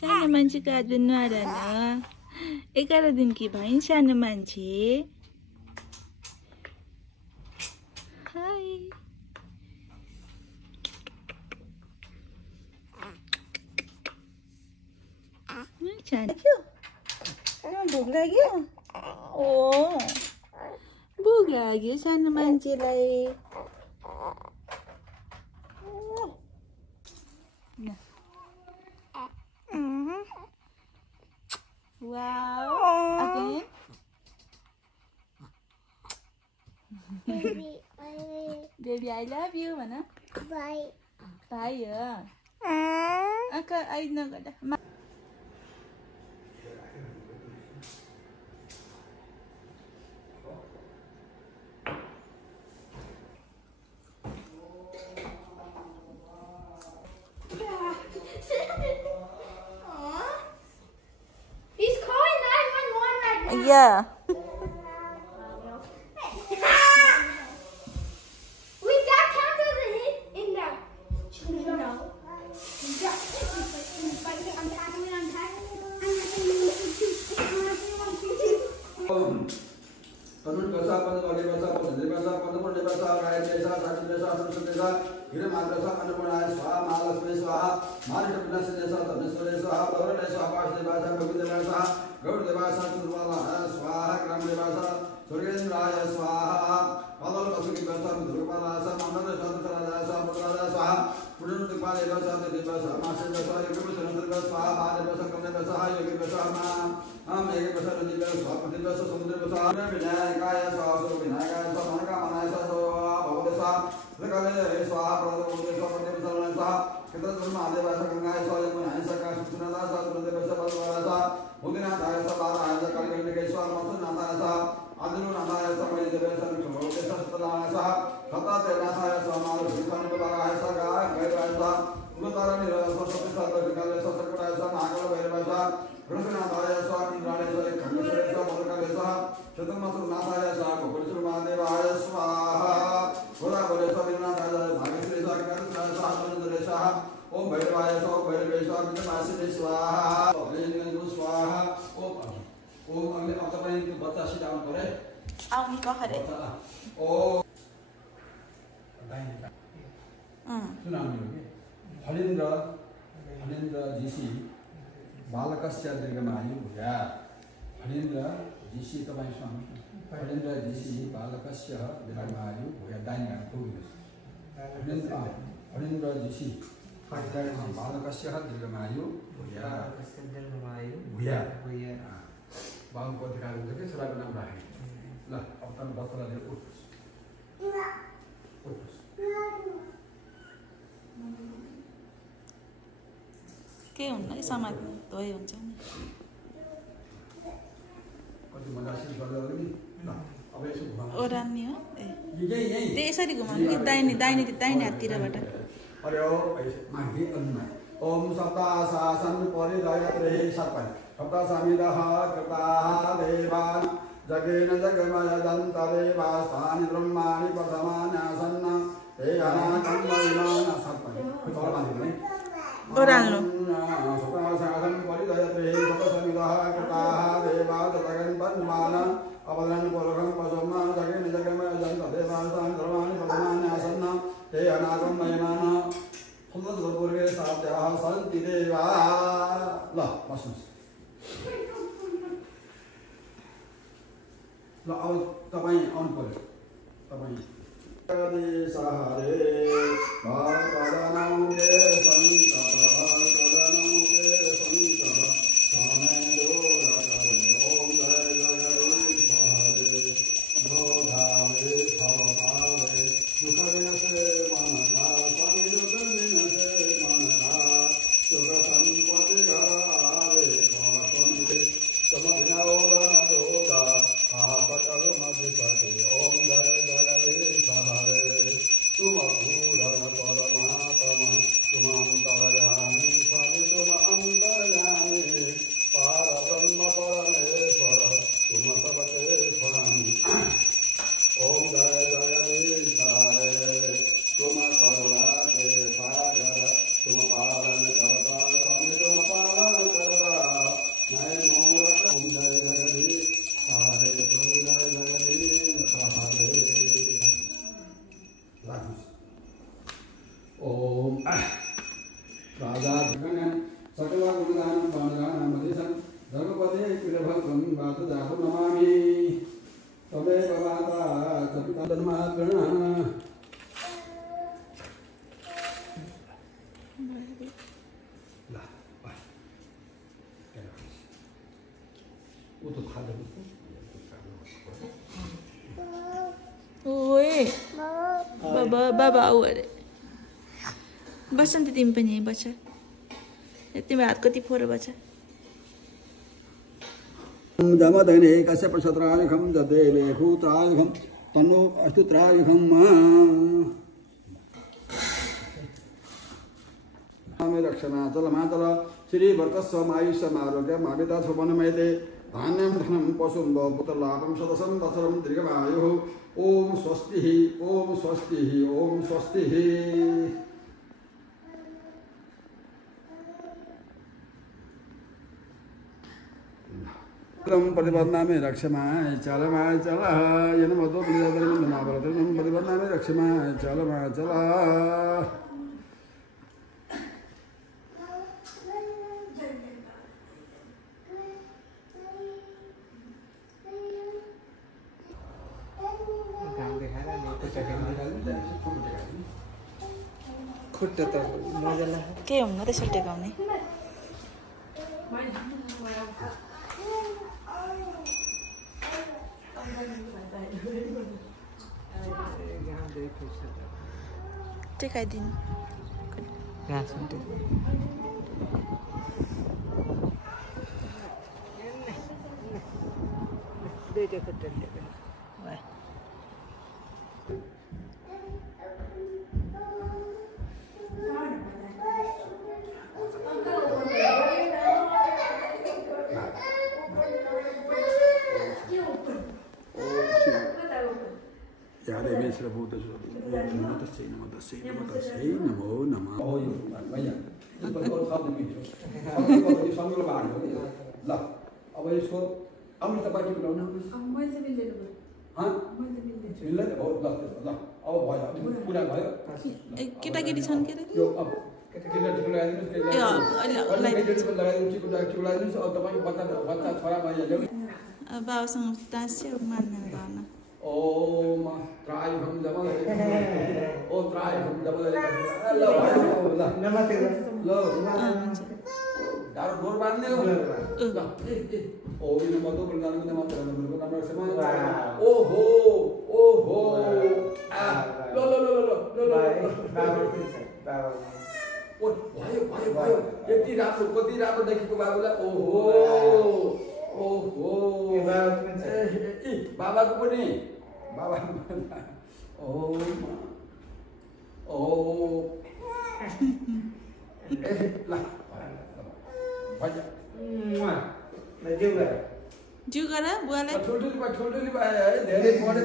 सानो मान्छेको आज नुहाएर 11 दिनकी भइन् सानो मान्छे। हाय भोक लाग्यो। ओ भोक लाग्यो सानो मान्छेलाई। Wow. Again? Baby, I love you, mana? Bye. Bye, ya. Aka, I know gada. Yeah. Wait, that counts as a hit in there. No. Phanindra GC बालकस्य दीर्घमायु भूया। फणीन्द्र जीसी तपाईँ स्वामी फणीन्द्र जीसी बालकस्य दीर्घमायु भूया। फणीन्द्र जीसी बालकस्य दीर्घमायु भूया। भूया बाबुको अधिकार हुन्छ कि छोराको नाम राखे। ल अब तपाईँ बच्चालाई लिएर उठ्नुहोस्। के हुन्न कि समात्नु धोइ हुन्छ नि। ओरानी हो ए यसरी घुमाउनु कि दाहिने हाततिरबाट। ओम सप्ताशासन परिदयत्रे सत्पन् सप्तसमिदः कृताः देवान् जगेन जगमयदन्तदेवास्तानि ब्रह्माणि प्रथमान्यासन्न ते अनाकं महिमान सत्पन्। ओराल्नु सप्ताशासन परिदयत्रे सप्तसमिदः कृताः देवान् जगन् पद्मान अवदन् पुरुषं पशुमा जगेन जगमयदन्तदेवास्तानि ब्रह्माणि प्रथमान्यासन्न ते अनाकं महिमान पूर्वे साध्याः सन्ति देवा। ल बस्नुहोस्। ल अब तपाईँ आउनु पर्यो। तपाईँ सहारे Om ओम राजा जगन्नाथ सकल गुणगानं बाणगानं मधेशं धर्मपदे पीडभगं वातजातं नमामि तमेव माता कपिता धर्मागणः ला वो तो खा ले ओए बाबा आऊ अरे बस नि तिमी पनि यहीँ बस तिम्रो हात कति फोहोर बछ जमदग्ने कश्यपशत्रायुखं जदेवे भूत्रायुखं तन्नो अस्तुत्रायुखं मे रक्षणाचलमाचल श्रीभर्तस्वमायुष्यमारोग्यमाविता सुवनमयते धान्यं धनं पशुं पुत्रलाभं सदसं वत्सरं दीर्घमायुः ओम स्वस्तिः ओम स्वस्तिः ओम स्वस्तिः परिबन्धामि रक्षमाय चलमाय चलः यनमतो प्रियदर्मिन्दमावरतं परिबन्धामि रक्षमाय चलमाय चलः खुट्टा त मजाला के हुन्न त्यसरी टेकाउने टेकाइदिनु घाँस उठ्यो दुईटा खुट्टा टेक्यो यारे मेश्र भूत नमो तस्यै नमो तस्यै नमो तस्यै नमो नमः ओ यो भैया यो बलको शब्द मिल्यो शब्दको संकल्प हाल्नु ल अब यसको अमृत पार्टी बनाउन मैले मिल्दैन हैन मैले मिल्दैन हो ल अब भयो पुरा भयो केटाकेटी छन् के रे यो अब केटाकेटी लगाइदिनुस् के लगाइदिनुस् लगाइदिनुस् अब तपाईको बच्चा छोरा भइहाल्यो बाबासँग दास्य मान्दैन भएन ओम त्रायुखं जमदग्ने ओम त्रायुखं जमदग्ने ल भयो ल नमस्ते ल दारु गोर बान्ने हो ल ओम नमो प्रधानमन्त्री नमो प्रधानमन्त्री ओहो ओहो आ ल ओ भयो यति राम्रो कति राम्रो देखेको बाबुलाई ओहो ओहो बाबाको पनि बाबा ओ ओ ल भन्छ जिउ गर बुवालाई ठुल्ठुली भयो धेरै बढे